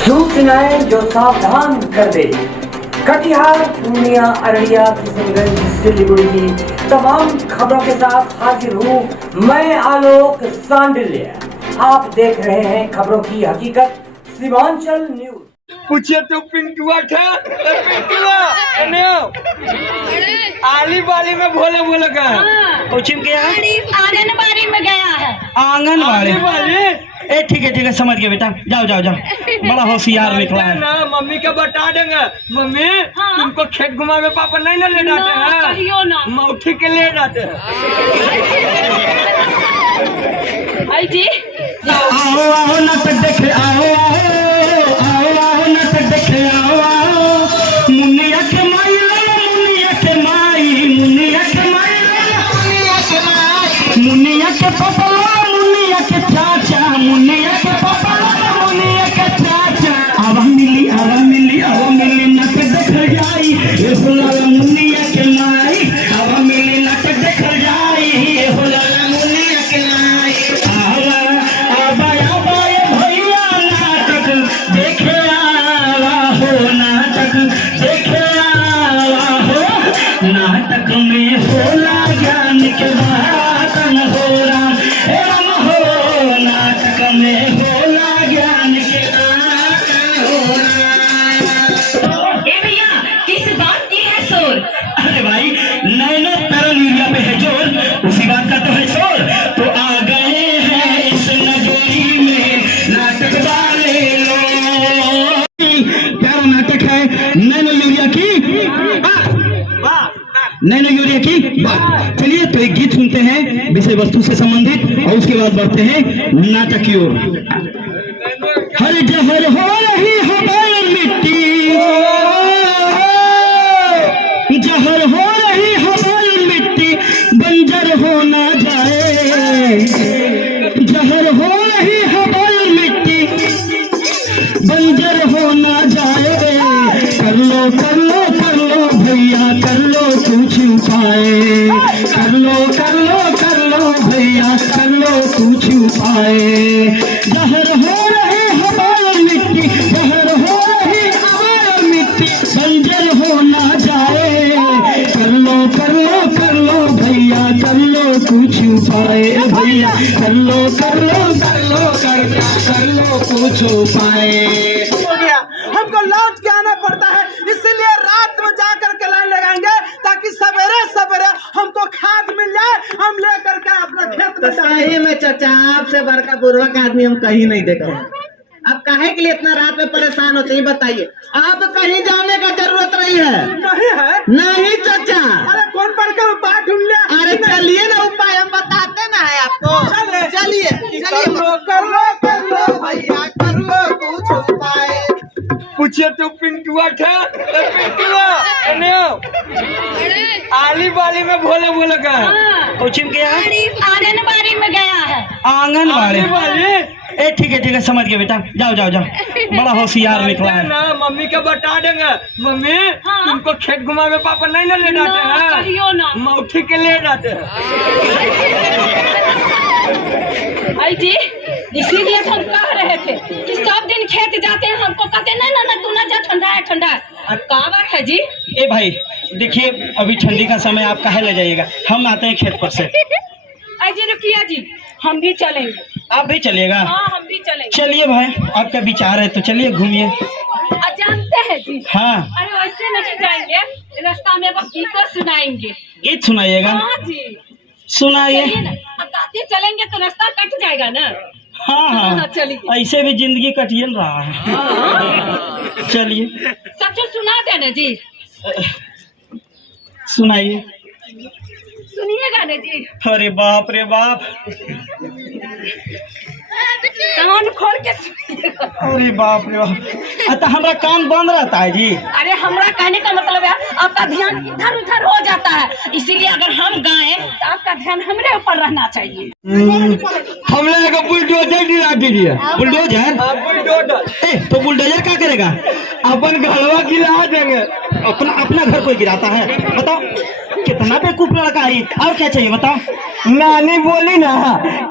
सूचनाएं जो सावधान कर दे। कटिहार, पूर्णिया, अररिया, किशनगंज, सिलीगुड़ी की तमाम खबरों के साथ हाजिर हूँ मैं आलोक सांडिल्य। आप देख रहे हैं खबरों की हकीकत सीमांचल न्यूज। पूछिए तो पिंटुआ था, पिंटुआ आली बाली में भोले भोले का कुछ क्या आंगनबाड़ी में गया है। आंगनबाड़ी बाली। ए ठीक है समझ गया बेटा, जाओ जाओ जाओ, बड़ा होशियार निकला है ना मम्मी का बता देंगे। मम्मी तुमको खेत घुमावे पापा नहीं ना ले जाते हैं, मौठी के ले जाते हैं। आई जी आओ आओ नाटक देखे, आओ आओ आओ आओ नाटक देखे, आओ आओ मुनिया के माई, मुनिया के माई, मुनिया के माई, मुनिया के पापा, मुनिया के चाचा, मुनिया के पापा, मुनिया के चाचा। आवा मिली नाटक देख जाई, ए हुलाला मुनिया के माई। आवा मिली नाटक देख जाई, ए हुलाला मुनिया के माई। आवा भैया नाटक देखे आवा हो, नाटक देखे आवा हो। नाटक में होला ज्ञान के बातन हो राम, हे राम हो। नाटक में होला ज्ञान के बातन हो राम। ए भैया किस बात की है शोर? अरे भाई नैनो तरल यूरिया पे है जोर, उसी बात का तो है शोर। तो आ गए हैं इस नगरी में नाटक वाले लोग। प्यारा नाटक है नैनो यूरिया की, नैनो यूरिया की बात। चलिए तो एक गीत सुनते हैं विषय वस्तु से संबंधित और उसके बाद बढ़ते हैं नाटक की ओर। हर जहर हो रही हमारी मिट्टी, जहर हो रही हमारी मिट्टी, बंजर हो ना जाए। जहर हो रही हमारी मिट्टी, बंजर हो ना जाए। कर लो कर लो कर लो भैया, कर लो कुछ उपाय। कर लो कर लो कर लो भैया, कर लो कुछ उपाय। जहर हो रही हमारी मिट्टी, जहर हो रही हमारी मिट्टी, बंजर हो ना जाए। कर लो कर लो कर लो भैया, कर लो कुछ उपाय। भैया कर लो कर लो कर लो कर लो कुछ उपाय। हो गया, हमको लौट के आना पड़ता है, इसीलिए रात में जाकर के लाइन लगाएंगे ताकि सवेरे सवेरे हमको खाद मिल जाए, हम लेकर के अपना खेत में सही में चाचा, आपसे बड़का बुर्बक आदमी हम कहीं नहीं देखे हैं। आप काहे के लिए इतना रात में परेशान होते हैं बताइए? आप कहीं जाने का जरूरत नहीं है। नहीं है। नहीं चाचा, अरे कौन पढ़ कर उपाय ढूंढ लिया? अरे चलिए ना, उपाय हम बताते ना है आपको। चलिए कर लो भैया, कर लो कुछ उपाय। पूछिए तो पिंटुआ था, पिंटुआ आली बाली में भोले भोले का कुछ क्या आंगनबाड़ी में गया है। आंगनबाड़ी। बाली। ए ठीक है समझ गया बेटा, जाओ जाओ जाओ, बड़ा होशियार निकला है ना मम्मी का बता देंगे। मम्मी तुमको खेत घुमावे पापा नहीं ना ले जाते हैं, मौठी के ले जाते हैं। आई जी इसीलिए तो हम कह रहे थे कि सब दिन खेत जाते हैं, हमको कहते नहीं ना तू ना जा, ठंडा है ठंडा है। और का बात है जी? ए भाई देखिए, अभी ठंडी का समय, आप कहे ले जाइएगा, हम आते हैं खेत पर से। आई जी रुकिया जी, हम भी चलेंगे। आप भी चलिएगा? हाँ हम भी चलेंगे। चलिए भाई, आपका विचार है तो चलिए घूमिए। जानते हैं जी? हाँ। अरे वैसे नहीं जाएंगे, रास्ता में वो गीत सुनाएंगे। गीत सुनाइएगा? हाँ जी सुनाइए। चलिए ना, बताते चलेंगे तो रास्ता कट जाएगा ना। हाँ चलिए, ऐसे भी जिंदगी कटिए रहा है। चलिए सब सुना देना जी। सुनाइए। सुनिएगा ना जी। अरे बाप रे बाप, कान खोल के सुनिएगा। अरे बाप रे बाप, तो हमारा कान बंद रहता है जी। अरे हमरा कहने का मतलब है आपका ध्यान इधर उधर हो जाता है, इसीलिए अगर हम गाएं तो आपका ध्यान हमरे ऊपर रहना चाहिए। हम लोग को बुलडोजर गिरा दीजिए। बुलडोजर? बुलडोजर। तो बुलडोजर क्या करेगा? अपन घरवा गिरा देंगे। अपना घर कोई गिराता है? बताओ कितना बेवकूफ लड़का है। और क्या चाहिए बताओ? नानी बोली ना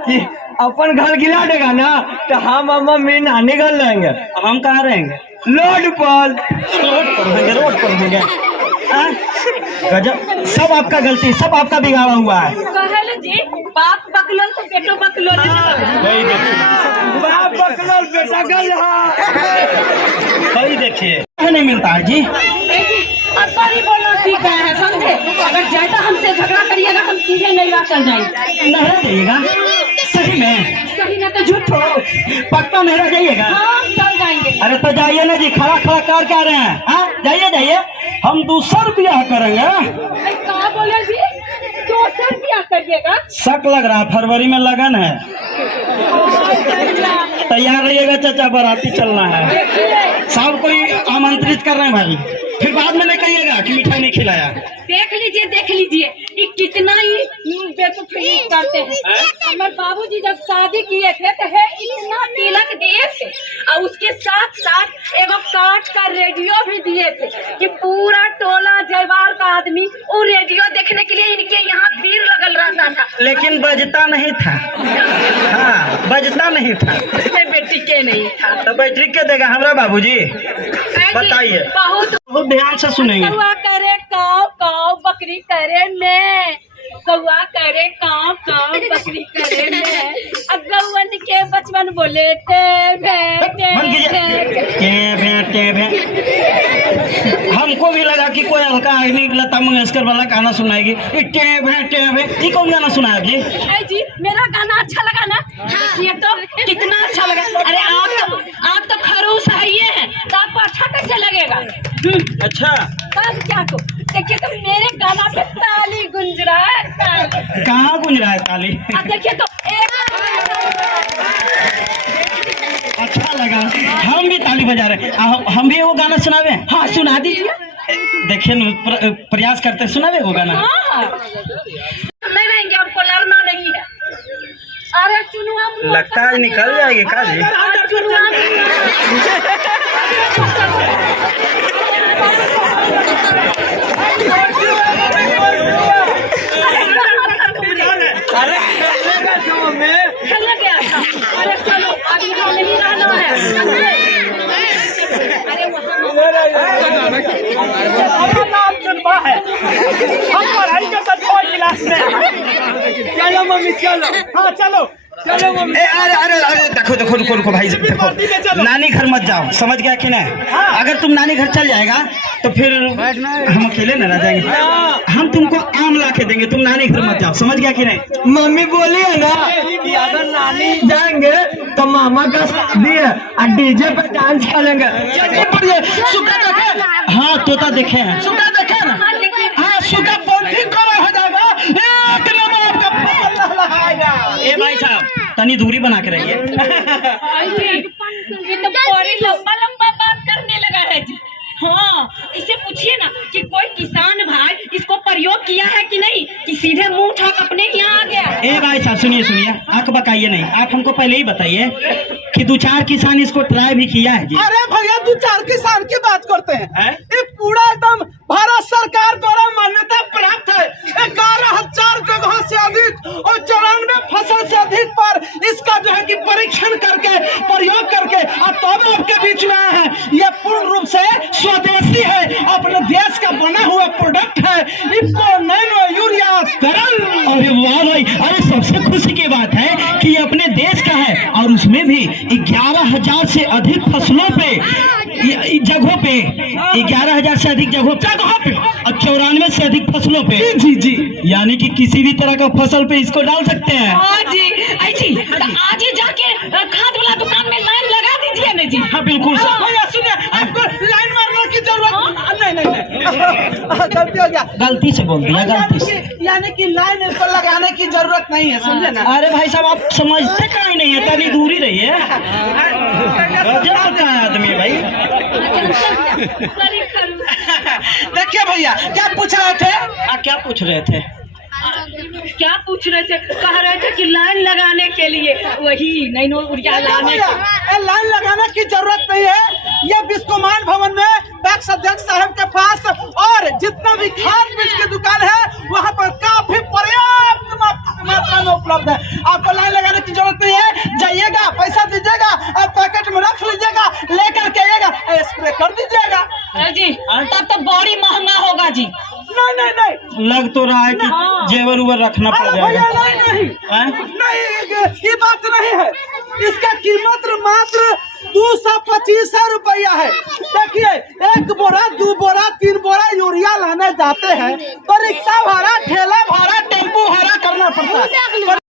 कि अपन घर गिरा देगा ना तो हम और मम्मी नानी घर रहेंगे। अब हम कहाँ रहेंगे? रोड पर। रोड पर होंगे। हाँ? गजब, सब आपका गलती, सब आपका बिगाड़ा हुआ है। कहल जी बाप बकलोल तो बेटो बकलोल। वही देखिए, बाप बकलोल बेटा गल। वही देखिए नहीं मिलता है जी। अब बड़ी बोलो ठीक है, समझे? अगर ज्यादा हमसे झगड़ा करिएगा हम सीधे नैया चल जाएंगे। नहरा जाइएगा? सही में? सही ना तो झूठ हो। पक्का नहरा जाइएगा? हाँ चल जाएंगे। अरे तो जाइए ना जी, खड़ा खड़ा कर क्या रहे हैं? हाँ जाइए जाइए, हम 200 रुपया करेंगे। अरे कहाँ बोले जी 200 रुपया करिएगा? शक लग रहा है, फरवरी में लगन है। तैयार रहिएगा चाचा, बाराती चलना है। देखिए सब कोई आमंत्रित कर रहे हैं भाई, फिर बाद में नहीं कहिएगा कि मिठाई नहीं खिलाया। देख लीजिए ये कितना ही बेवकूफी करते हैं। हमारे बाबूजी जब शादी किए थे तो है इतना तिलक दिए थे और उसके साथ साथ एगो काट का रेडियो भी दिए थे कि पूरा टोला जयवार का आदमी वो रेडियो देखने के लिए इनके यहाँ भीड़ लगल रहता था। लेकिन बजता नहीं था। हाँ बजता नहीं था। बेटी के नहीं था तो बैटरी के देगा हमारा बाबूजी? बताइए। बहुत ध्यान से सुनेंगे। कौआ करे काव काव, बकरी करे मैं। कौआ करे काव काव, बकरी करे मैं। अब गौवन के बचपन बोले टे हमको भी लगा कि कोई हल्का आदमी लता मंगेशकर वाला गाना सुनाएगी। ये कौन गाना सुनाया जी? जी मेरा गाना अच्छा लगा ना? देखिए तो कितना अच्छा लगा। अरे आप तो खरूस है ये है तो आपको अच्छा कैसे लगेगा? अच्छा तब क्या को देखिए तो मेरे गाना पे ताली गुंज रहा है। ताली कहाँ गुंज रहा है ताली? देखिए तो अच्छा लगा, हम भी ताली बजा रहे हैं। हम भी वो गाना सुनावे? हाँ सुना दीजिए। देखिए प्रयास करते सुनावे वो गाना। हाँ नहीं रहेंगे, हमको लड़ना नहीं है। अरे चुनुआ लगता है निकल जाएगी का जी? अरे मम्मी खेलने गया था। अरे चलो अब यहाँ नहीं रहना है। अरे नाम चुनवा है, हम पढ़ाई के बाद 4 क्लास में। चलो मम्मी चलो। हाँ चलो चलो मम्मी। अरे अरे अरे देखो देखो रुको रुको भाई, देखो नानी घर मत जाओ, समझ गया कि नहीं? अगर तुम नानी घर चल जाएगा तो फिर हम अकेले न रह जाएंगे। हम तुमको आम ला के देंगे, तुम नानी घर मत जाओ, समझ गया कि नहीं? मम्मी बोली है ना कि अगर नानी जाएंगे तो मामा का शादी है और डीजे पे डांस करेंगे। हाँ तोता देखे हैं। सुगा देखे ना? हाँ सुगा पॉलिटिक करो हो जाएगा, एक नंबर आपका फसल लगाएगा। ए भाई साहब तनी दूरी बना के रहिए। ये तो बड़ी लंबा लंबा बात करने लगा है जी। हाँ इसे पूछिए ना कि कोई किसान भाई इसको प्रयोग किया है कि नहीं, कि सीधे मुंह उठा अपने यहाँ आ गया। ए भाई साहब सुनिए सुनिए, आंख बकाइए नहीं, आप हमको पहले ही बताइए कि 2-4 किसान इसको ट्राई भी किया है जी। अरे भैया 2-4 किसान की बात करते हैं, हैं? ये पूरा एकदम भारत सरकार द्वारा मान्यता प्राप्त है। 11,000 जगह से अधिक और 94 फसल से अधिक पर इसका जो है कि परीक्षण करके प्रयोग करके अब तब आपके बीच में आया है। ये पूर्ण रूप से स्वदेशी है, अपने देश का बना हुआ प्रोडक्ट है। इसको नैनो यूरिया तरल। अरे वाह भाई, अरे सबसे खुशी की बात है कि ये अपने देश का है और उसमें भी 11,000 से अधिक फसलों पे, जगहों पे 11,000 से अधिक जगहों पे और 94 से अधिक फसलों पे। जी जी, यानी कि किसी भी तरह का फसल पे इसको डाल सकते हैं। हाँ जी ऐसी तो आज ही जाके खाद वाला दुकान में लाइन लगा दीजिए ना जी। हाँ बिल्कुल सर। भैया सुनिए, आपको लाइन मारने की जरूरत नहीं, गलती हो गया। गलती से बोल दिया, गलती से। यानी कि लाइन इसको लगाने की जरूरत नहीं है, समझे ना? अरे भाई साहब आप समझते कहीं नहीं है, तनी दूरी रहिए। गजब का आदमी भाई। देखिए भैया क्या पूछ रहे थे? क्या पूछ रहे थे? क्या पूछ रहे थे? कह रहे थे कि लाइन लगाने के लिए वही नैनो यूरिया लाने भैया लाइन लगाने की जरूरत नहीं है। ये बिस्कोमान भवन में पैक्स अध्यक्ष साहब के पास और जितना भी खाद बीज की दुकान है वहाँ पर काफी पर्याप्त मात्रा सस्ता में उपलब्ध है। आपको लाइन लगाने की जरूरत नहीं है, जाइएगा, पैसा दीजिएगा और पैकेट में रख लीजिएगा, लेकर के आइएगा, स्प्रे कर दीजिएगा। जी तब तो बड़ी महंगा होगा जी। नहीं नहीं नहीं, लग तो रहा है कि जेवर उवर रखना पड़ अरे भैया जाएगा। नहीं, ये बात नहीं है। इसका कीमत मात्र 225 रुपया है। देखिए, 1 बोरा 2 बोरा 3 बोरा यूरिया लाने जाते हैं तो रिक्शा भाड़ा, ठेला भाड़ा, टेम्पो भाड़ा करना पड़ता है,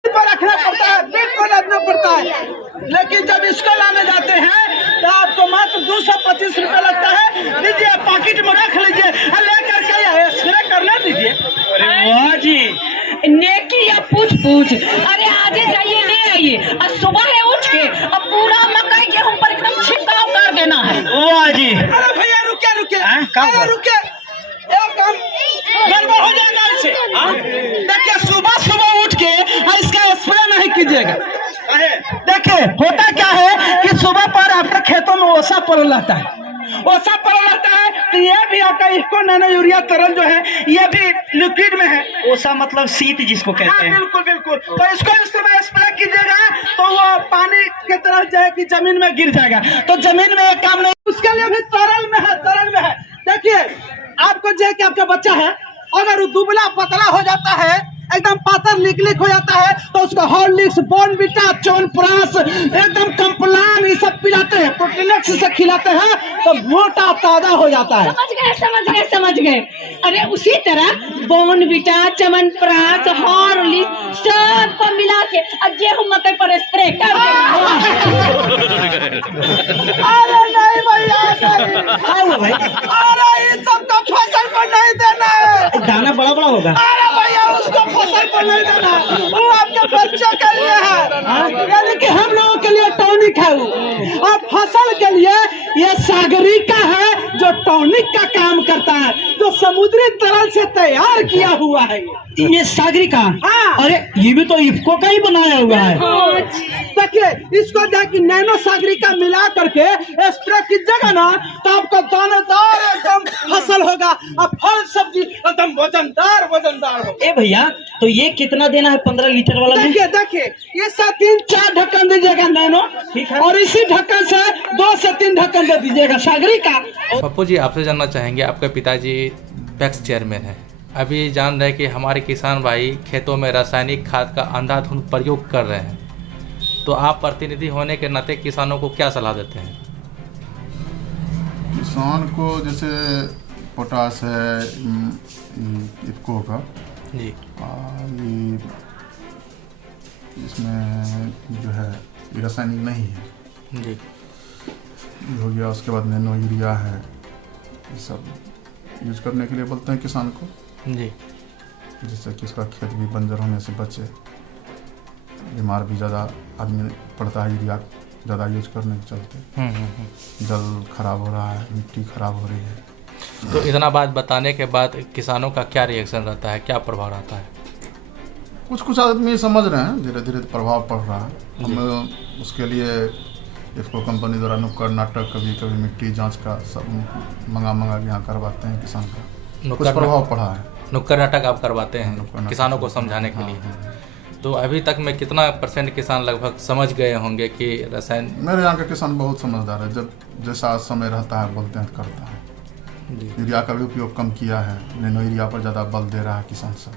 पर रखना पड़ता है, बेड पर रखना पड़ता है। लेकिन जब इसको लाने जाते हैं तो आपको मात्र 225 रुपया लगता है। लीजिए, पॉकेट में रख लीजिए, लेकर के स्प्रे करना दीजिए। अरे वाह जी, नेकी या पूछ पूछ। अरे आजे जाइए ले आइए और सुबह है उठ के और पूरा मकई गेहूं पर एकदम छिड़काव कर देना है। वाह जी। अरे भैया रुके, काम अरे रुके, एक काम गड़बड़ हो जाएगा इससे। देखिए, सुबह सुबह उठ के इसका स्प्रे नहीं कीजिएगा। देखिए, होता क्या है कि सुबह पर आपके खेतों में ओसा पड़ रहता है, ओसा पड़ रहता है तो ये भी आपका इसको नैनो यूरिया तरल जो है ये भी लिक्विड में है। ओसा मतलब शीत जिसको हाँ, कहते हैं। बिल्कुल बिल्कुल। तो इसको इस समय स्प्रे कीजिएगा तो वो पानी की तरह जो है कि जमीन में गिर जाएगा, तो जमीन में एक काम नहीं, उसके लिए भी तरल में है, तरल में है। देखिए, आपको जो है कि आपका बच्चा है, अगर वो दुबला पतला हो जाता है, एकदम पातर लिक हो जाता है, तो उसको हॉर्लिक्स, बॉर्नविटा, च्यवनप्राश, एकदम कम्प्लान ये सब पिलाते हैं, प्रोटीनेक्स से खिलाते हैं तो मोटा ताजा हो जाता है। समझ गए। अरे उसी तरह बॉर्नविटा, च्यवनप्राश, हॉर्लिक्स सबको मिला के गेहूं मकई पर स्प्रे कर अरे नहीं भैया, नहीं। अरे इन सबको फसल पर नहीं देना है, दाना बड़ा बड़ा होगा। अरे भैया उसको फसल पर नहीं देना, वो आपके बच्चों के लिए है, यानी कि हम लोगों के लिए टॉनिक है वो, और फसल के लिए ये सागरिका है जो टॉनिक का काम करता है, जो समुद्री तरल से तैयार किया हुआ है। ये सागरिका? हाँ। अरे ये भी तो इफ्को का ही बनाया हुआ है। देखिए, इसको जाके नैनो सागरिका मिला करके स्प्रे कीजिएगा ना तो आपका दानेदार एकदम फसल होगा और फल सब्जी एकदम वजनदार होगा। ए भैया, तो ये कितना देना है 15 लीटर वाला में? देखिए, ये 3-4 ढक्कन दीजिएगा नैनो, ठीक है। और इसी ढक्कन से 2 से 3 ढक्कन दे दीजिएगा सागरिका। पप्पू जी, आपसे जानना चाहेंगे, आपके पिताजी पैक्स चेयरमैन हैं, अभी जान रहे हैं कि हमारे किसान भाई खेतों में रासायनिक खाद का अंधाधुंध प्रयोग कर रहे हैं, तो आप प्रतिनिधि होने के नाते किसानों को क्या सलाह देते हैं? किसान को जैसे पोटास है, इफ्को का जी, ये इसमें जो है ये रासायनिक नहीं है जी, ये हो गया। उसके बाद नैनो यूरिया है, ये सब यूज करने के लिए बोलते हैं किसान को, जी, जिससे कि उसका खेत भी बंजर होने से बचे, बीमार भी ज़्यादा आदमी पड़ता है यूरिया ज़्यादा यूज करने के चलते। जल खराब हो रहा है, मिट्टी खराब हो रही है। तो इतना बात बताने के बाद किसानों का क्या रिएक्शन रहता है, क्या प्रभाव रहता है? कुछ आदमी समझ रहे हैं, धीरे धीरे प्रभाव पड़ रहा है। हम उसके लिए इफ्को कंपनी द्वारा नुक्कड़ नाटक, कभी मिट्टी जांच का सब मंगा के यहाँ करवाते हैं किसान का। कुछ प्रभाव पड़ा है। नुक्कड़ नाटक आप करवाते हैं किसानों को समझाने के लिए? तो अभी तक में कितना % किसान लगभग समझ गए होंगे कि रसायन? मेरे यहाँ के किसान बहुत समझदार है, जब जैसा समय रहता है बोलते हैं करता है। यूरिया का भी उपयोग कम किया है, नैनो यूरिया पर ज़्यादा बल दे रहा है किसान सब।